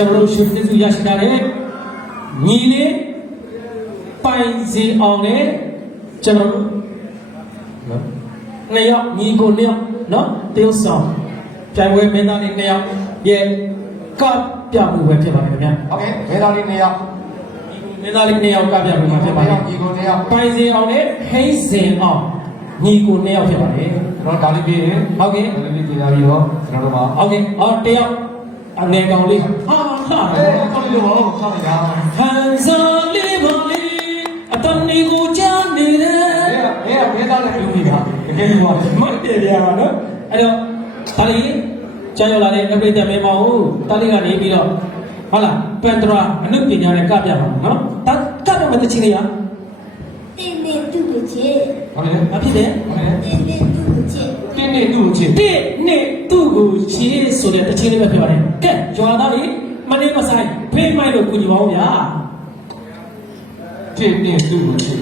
ကျွန်တော်တို့ရွှေပြည်သူရရှိထားတဲ့ညီလေးပိုင်စီအောင်နဲ့ကျွန်တော်တို့နော်နှစ်ယောက်ညီကိုနှစ်ယောက်နော်တယောက်ဆောင်ပြိုင်ပွဲမင်းသားလေးနှစ်ယောက်ရဲ့ကပြမှုပဲဖြစ်ပါတယ်ခင်ဗျာโอเคမင်းသားလေးနှစ်ယောက်မင်းသားလေးနှစ်ယောက်ကပြမှုမှာဖြစ်ပါတယ်ညီကိုနှစ်ယောက်ပိုင်စီအောင်နဲ့ဟိစင်အောင်ညီကိုနှစ်ယောက်ဖြစ်ပါတယ်ကျွန်တော်ဒါလေးပြီးရင်ဟုတ်ကဲ့ဒါလေးပြီးကြပြီးတော့ကျွန်တော်တို့မှာဟုတ်ကဲ့တယောက်အနေကောင်လေးဟာကောင်းလို့ဘောကောင်းနေတာဟန်ဇာလေးပါလေးအတန်လေးကိုကြားနေတယ်မင်းသားလည်းပြုပြီးပါတကယ်လို့မတ်တယ်ပြပါနော်အဲ့တော့ဒါလေးကြားရောက်လာတဲ့အပိတ်တမဲမဟုတ်တားလေးကနေပြီးတော့ဟုတ်လားပန်တရာအနုပညာနဲ့ကပြပါနော်တာကပြမတဲ့ချင်းလေးရတင်းနေတူကိုချေဟုတ်တယ်မဖြစ်တယ်တင်းနေတူကိုချေတင်းနေတူကိုချေတင်းနေတူကိုချေဆိုတဲ့တချင်းလေးပဲပြောတယ်ကဲကျွာသားလေးမနေမဆိုင်ဖေးမိုက်လို့ကူညီပါဦးဗျာတင်းနေတူကိုချေ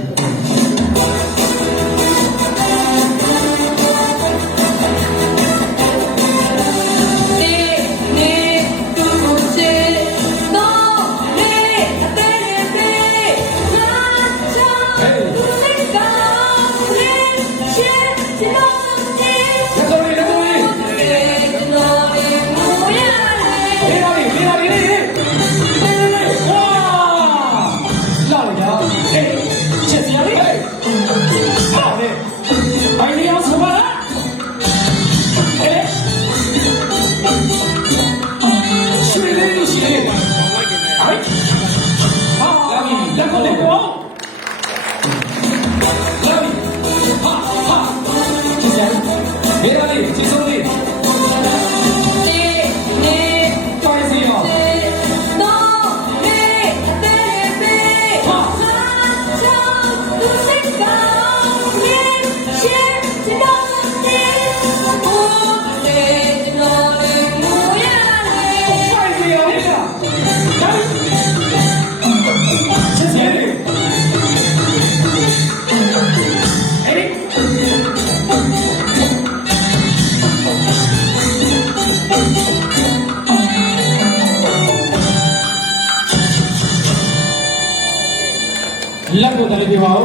လက်ကိုတလေးပြပါဦး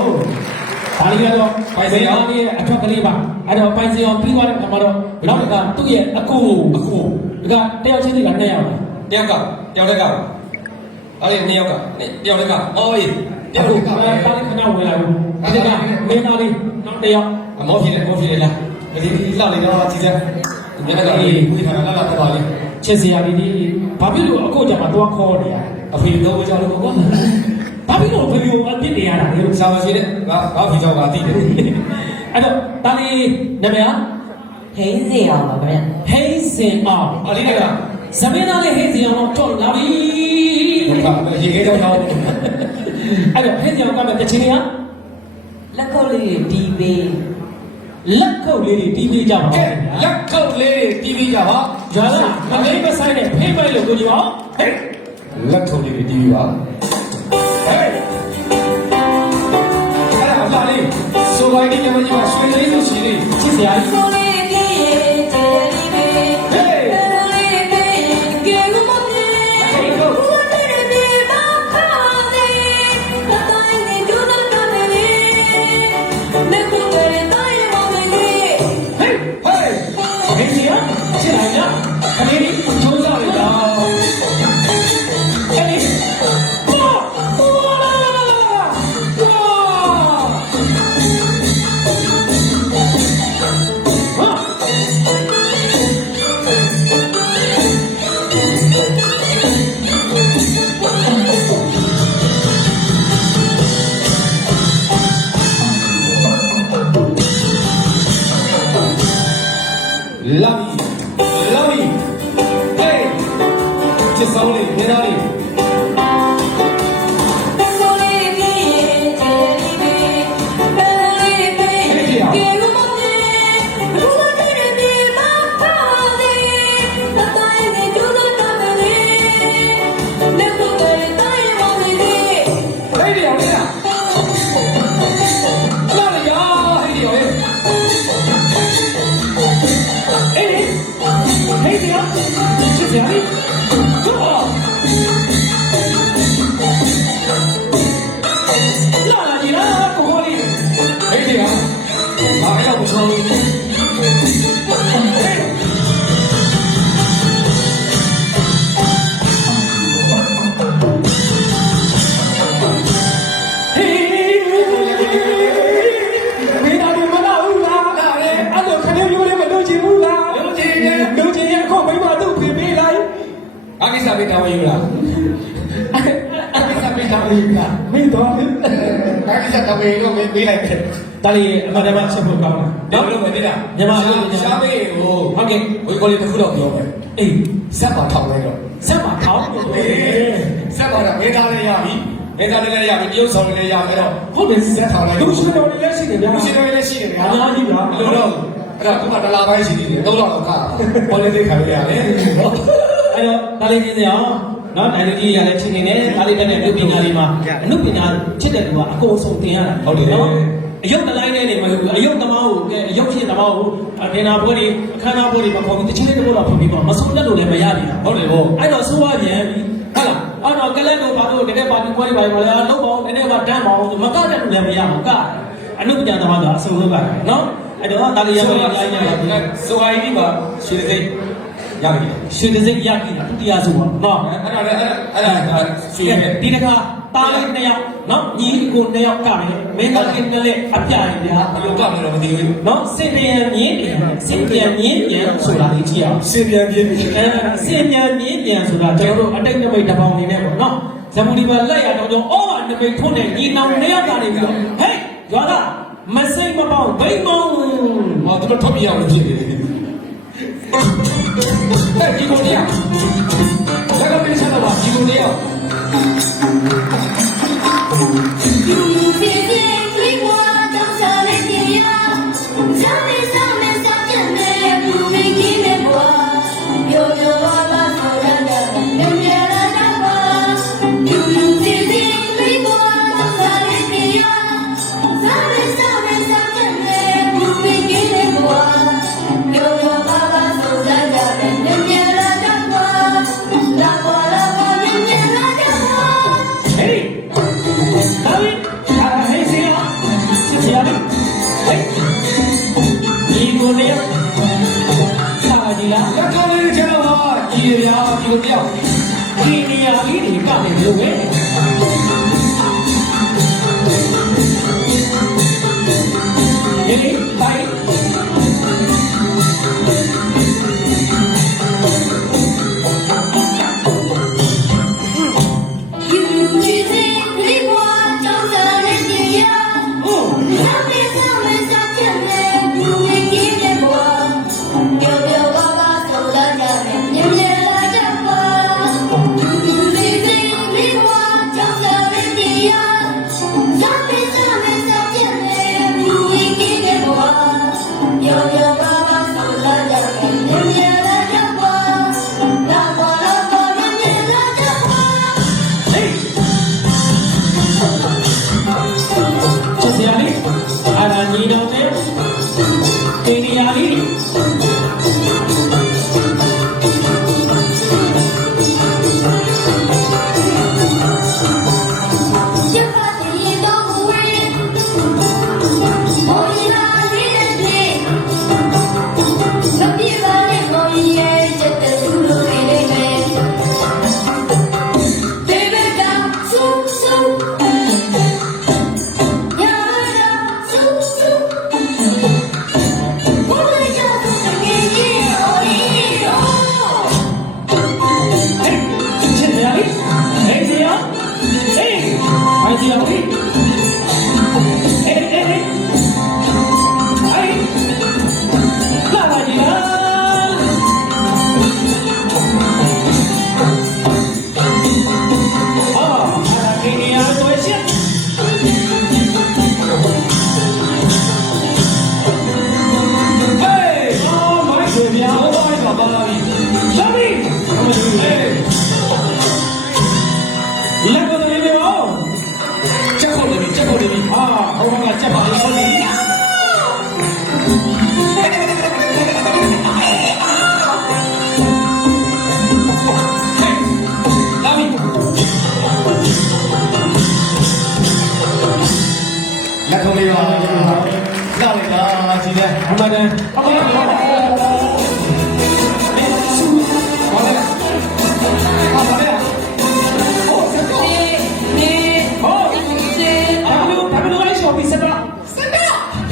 ဒါလေးကတော့ပိုင်စင်အောင်ရဲ့အထွက်ကလေးပါအဲ့တော့ပိုင်စင်အောင်ပြီးသွားတဲ့အခါမှာတော့နောက်ကသူ့ရဲ့အကူဒါကတယောက်ချင်းတွေက2ယောက်တယောက်ကတယောက်တက်ကအဲ့ဒီ2ယောက်ကတယောက်တက်ကအော်ရေးတယောက်ကတားလေးခဏဝင်လာဘူးဒီကမင်းသားလေးနောက်တယောက်မောဖြစ်တယ်လားဒီလှလေးတော့ကြည့်စမ်းမျက်နှာကလေးကိုယ်ထားလာတက်ပါလေချစ်စရာလေးဘာဖြစ်လို့အခုကြမှာတော့ခေါ်နေရအဖေတော့ကြောက်လို့ပေါ့ဘာဖြစ်လို့ဘယ်လိုအဖြစ်နေရတာလဲစာမရှိနဲ့ငါဖေကြောင့်ငါသိတယ်အဲ့တော့ဒါလေးနာမည်ဟိန်းစင်အောင်ပါဗျာဟိန်းစင်အောင်အလေးကဇမင်းသားလေးဟိန်းစင်အောင်တော့လာပြီရေခဲကြောင့်အဲ့တော့ဟိန်းစင်အောင်ကမှတချင်လေးကလက်ခုပ်လေးတီးပေးလက်ခုပ်လေးတီးပေးကြပါလက်ခုပ်လေးတီးပေးကြပါရွာလားမလေးမဆိုင်နဲ့ဖိမိုက်လို့ကိုကြီးပါဟဲ့လက်ခုပ်လေးတီးပေးပါဟဲ့အဲ့ဒါလာလေးဆိုလိုက်ဒီညမကြီးကရွှေလေးလို့ရှိလေးချစ်စရာဆိုလေးပြေးကျေးလေးဟေးလေးပြေးကေမမပြေးဘူတဲ့ဒီဘာခါလေးကတိုင်းနေဒူနာကမယ်လက်ကိုတည်းတိုင်းမမလေးဟေးဟေးဒီကြီးချစ်လိုက်လားခလေးကြီးချုံးစားလိုက်လားအဲ့ဒီLove me, hey, just only, you know it. ဟေးတရားချစ်စရာလေး ပေးတောင်းယူလားကိစ္စပေးတောင်းယူလား မင်းတော့ ကိစ္စတောင်းယူလို့ပေးလိုက်တယ် ဒါလေးအမှန်တမ်းချက်ဖို့ကောင်းတာ ဘယ်လိုမသိလား မြန်မာလူ ရှားပေးကို ဟုတ်ကဲ့ ဝေကိုလေးတစ်ခုတော့ပြောမယ် အေး ဆက်ပါထောက်လိုက်တော့ ဆက်ပါထောင်းလို့ ဆက်ပါတော့မေးသားလေးရပြီမေးသားလေးလည်းရပြီတရုပ်ဆောင်လေးလည်းရမယ်တော့ ဟုတ်တယ် ဆက်ထောက်လိုက် သူရှိတော်လေးလည်းရှိတယ်ဗျာ လူရှိတွေလည်းရှိတယ်ဗျာ အများကြီးပါ ဘယ်လိုတော့အဲ့ဒါခုမှတလားပိုင်းရှိသေးတယ်3လောက်တော့ခါပေါ်လေးသိခါလို့ရတယ် အဲ့တော့ဒါလေးကြီးနေအောင်နော်ဒါလေးကြီးရလည်းချင်းနေတယ်ဒါလေးတဲ့လူပညာလေးမှာအနုပညာချစ်တဲ့လူကအကုန်ဆုံးတင်ရတာအယုတ်တလိုင်းနဲ့နေမလို့အယုတ်သမားကိုအယုတ်ဖြစ်သမားကိုဒေနာဘွဲတွေအခမ်းအနားဘွဲတွေမှာပေါ်ပြီးတချင်းလေးတစ်ခုတော့ဖြစ်ပြီးတော့မဆုံးလက်လို့လည်းမရပြီဟုတ်တယ်ဟုတ်အဲ့တော့ဆိုးရပြန်ပြီဟုတ်လားအဲ့တော့ကလက်တို့ဘာလို့တကယ်ပါတီဘွဲတွေပါလဲလုံးပေါင်းနည်းနည်းမှတန်းပေါင်းမကောက်တဲ့လူလည်းမရဘူးကအနုပညာသမားကအဆုံးဆုံးပါနော်အဲ့တော့ဒါလေးရပါလိုက်နေတယ် ဆိုအိုင်ဒီမှာရွှေစိတ်ရပြီ ရွှေတစိမ့်ရပြီဒုတိယဆိုပါနော် အဲ့ဒါလည်းအဲ့ဒါရွှေရဲ့ ဒီတခါတားလေး2ယောက်နော်ညီကို2ယောက်ကမယ်မင်းသားကလည်းအပြိုင်ဗျာ ဘယ်လိုကမလို့မသိဘူး နော်စင်ပြန်မြင်းပြန်စင်ပြန်မြင်းပြန်ဆိုတာလေးကြည့်အောင် ရှင်ပြန်ပြင်းပြီ စင်ပြန်မြင်းပြန်ဆိုတာကျွန်တော်တို့အတိတ်နမိတ်တစ်ပေါင်းနေနဲ့ပေါ့နော်ဇမူဒီပါလက်ရတော့အော်နမိတ်ထုံးနေညီနောင်2ယောက်ကနေပြီးတော့ဟေးရွာသားမစိမ့်မပေါင်းဘိန်းပေါင်း ဟောတို့ထုတ်ပြရအောင်ဖြစ်နေတယ်အဲ့ဒီကိုတရားလက်ကပေးချတာပါဒီကိုတရား You feel it, we want to tell it to you. Tell me something, something that you make it more. You're all so that you feel it, we want to tell it to you. Tell me something, something that you make it more. You're all so that Hey, ကိုလေးစာကြီးလား လက်ကလေးချတာပါဒီရဒီကိုတရား ဒီနေရာလေးတွေကနေလို့ပဲဒီလေးပိုင်း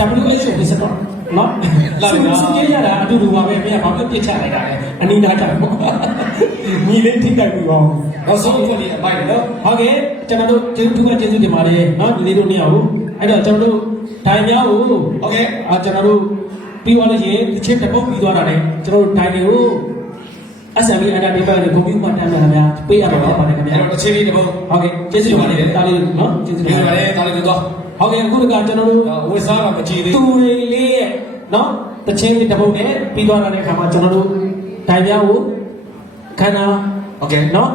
WHO ပြစတော့နော်လာပြီလားစုကြည့်ရတာအတူတူပါပဲမင်းကဘာဖြစ်ပြစ်ချလိုက်တာလဲအနီးနားတာပေါ့ ညီလေးထိကြိုက်ပြီးတော့ နောက်ဆုံးအခွင့်အရေးအမိုက်တယ်နော် ဟုတ်ကဲ့ကျွန်တော်တို့ကျေးဇူးတင်ပါတယ်နော်ညီလေးတို့နှစ်ယောက်ကိုအဲ့တော့ကျွန်တော်တို့ဒိုင်များကို โอเค ကျွန်တော်တို့ပြီးသွားလို့ရှိရင်တစ်ချက်တစ်ပုတ်ပြီးသွားတာနဲ့ကျွန်တော်တို့ဒိုင်တွေကို SME အန်တာတေးပါနဲ့ကွန်ပျူတာတန်းများပေးရတော့ပါတယ်ခင်ဗျာ အဲ့တော့တစ်ချိန်လေးတစ်ပုံ ဟုတ်ကဲ့ကျေးဇူးတင်ပါတယ်တားလေးနော်ကျေးဇူးတင် ပြန် ပါ ပါ တယ် လေတားလေးတော့ ဟုတ်ကဲ့အခုတကကျွန်တော်တို့ ဝက်စားကမကြည့်သေး သူတွေလေးရဲ့နော်တစ်ချင်းတစ်ပုတ်နဲ့ပြီးသွားတဲ့အခါမှာကျွန်တော်တို့ဒိုင်များကိုခန္ဓာ โอเค နော်